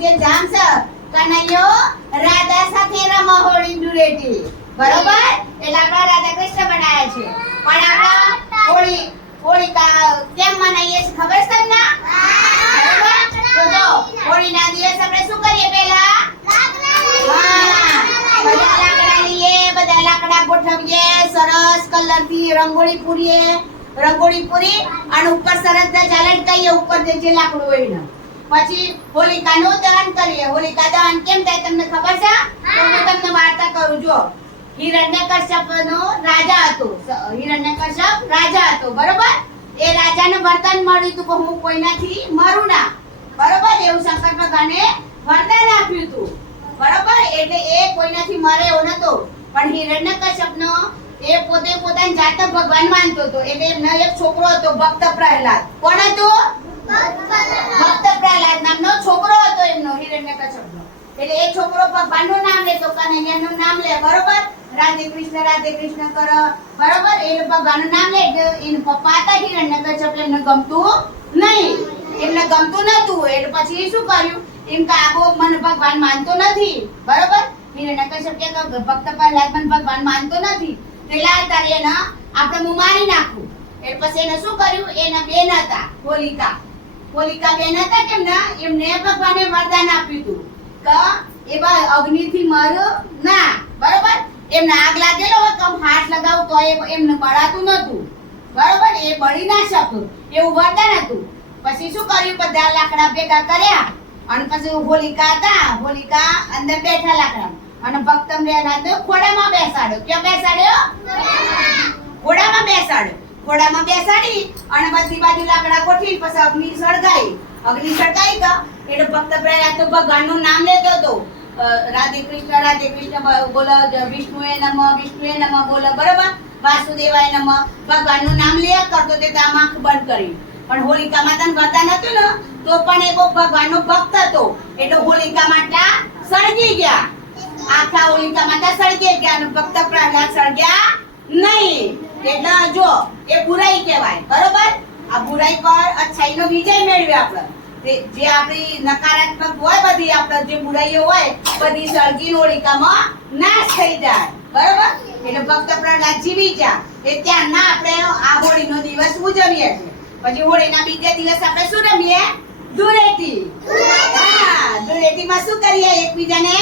જે જામ છે કનૈયો રાધા સાથે રમો હોળી ધૂળેટી બરોબર એટલે આપણા રાધા કૃષ્ણ બનાયા છે પણ આપણા હોળિકા કેમ મનાઈએ છે ખબર છે તમને બરોબર તો જો હોળીના દિવસ આપણે શું કરીએ પહેલા બધા લાકડા લઈએ બધા લાકડા ગોઠવીએ સરસ કલરથી રંગોળી પૂરી અને ઉપર સરસ ધજા લટકાઈએ ઉપર જે લાકડું હોય ને પછી હોલિકાનું દહન કરીએ હોલિકા દહન કેમ થાય તમને ખબર છે તો હું તમને વાર્તા કરું જો હિરણ્યકશ્યપનો રાજા હતો બરોબર એ રાજાને વરદાન મળ્યું હતું કે હું કોઈનાથી મરું ના બરોબર એવું શંકર ભગવાને વરદાન આપ્યું હતું બરોબર એટલે એ કોઈનાથી મરે એવો નતો પણ હિરણ્યકશ્યપનો એ પોતે પોતાની જાતે ભગવાન માનતો હતો એટલે એમનો એક છોકરો હતો ભક્ત પ્રહલાદ કોણ હતો ભક્ત પ્રહલાદ નામનો છોકરો હતો એમનો હિરણ્યકશ્યપનો એટલે એ છોકરો ભગવાનનું નામ લેતો કનૈયાનું નામ લે બરોબર રાધે કૃષ્ણ કરો બરોબર એ ભગવાનનું નામ લે એના પપ્પા હતા હિરણ્યકશ્યપ એમને ગમતું નતું એટલે પછી શું કર્યું એમ કે આબો મને ભગવાન માનતો નથી બરોબર હિરણ્યકશ્યપ કે ભક્ત પ્રહલાદ મને ભગવાન માનતો નથી પેલા તારે એને આપણે હું મારી નાખું એટલે પછી એને શું કર્યું એના બેન હતા હોલિકા બેન હતા કેમ ના એમને ભગવાને વરદાન આપ્યું હતું કે એવા અગ્નિથી મરો ના બરોબર એમને આગ લાગેલો હોય તો હાથ લગાવ તો એમને બળાતું નતું બરોબર એ બળી ના શકતું એવું વરદાન હતું પછી શું કર્યું બધા લાકડા ભેગા કર્યા અને પછી હોલિકા અંદર બેઠા લાકડા અને ભક્ત પ્રહલાદને ખોડામાં બેસાડ્યો ક્યાં બેસાડ્યો ખોડામાં બેસાડી અને બધી બાજુ લાકડા ગોઠવી પછી અગ્નિ સળગાઈ એટલે ભક્ત પ્રહલાદ તો ભગવાનનું નામ લેતો હતો રાધે કૃષ્ણ બોલો વિષ્ણુએ નમઃ બોલો બરોબર વાસુદેવાય નમઃ ભગવાનનું નામ લેયા કરતો તે આમ આંખ બંધ કરી પણ હોલિકા માતાનું વરદાન હતું ને તો પણ એ ભગવાનનો ભક્ત હતો એટલે હોલિકા માતા સળગી ગયા આખા હોલિકા માતા સળગી ગયા અને ભક્ત પ્રહલાદ સળગ્યા નહીં એટલે જો એ બુરાઈ કહેવાય બરોબર આ બુરાઈ પર અચ્છાઈનો વિજય મેળવ્યો આપણે જે આપણી નકારાત્મક હોય બધી આપણે જે બુરાઈઓ હોય બધી સળગી હોલિકામાં નાશ થઈ જાય બરોબર એટલે ભક્ત પ્રહલાદ જીવી ગયા એ ત્યારના આપણે આ હોળીનો દિવસ ઉજવીએ છીએ પછી હોળીના બીજા દિવસ આપણે શું રમીએ ધૂળેટીમાં શું કરીએ એકબીજાને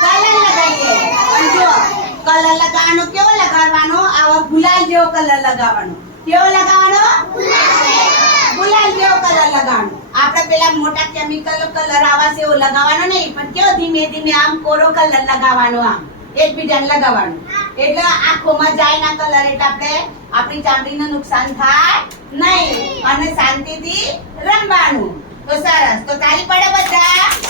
કલર લગાવીએ પણ જો કલર લગાવવાનો કેવો લગાવવાનો આવો ગુલાલ જેવો કલર લગાવવાનો કેવો લગાવવાનો ગુલાલ જેવો કલર લગાવવાનો આપણે પેલા મોટા કેમિકલ કલર આવા છે એવો લગાવવાનો નહીં પણ કેવો ધીમે ધીમે આમ કોરો કલર લગાવવાનો આમ એકબીજાને લગાવવાનો એટલે આંખોમાં જાય ના કલર એટલે આપણે આપણી ચામડીને નુકસાન થાય નહીં અને શાંતિથી રમવાનું તો સરસ તો તાળી પડે બધા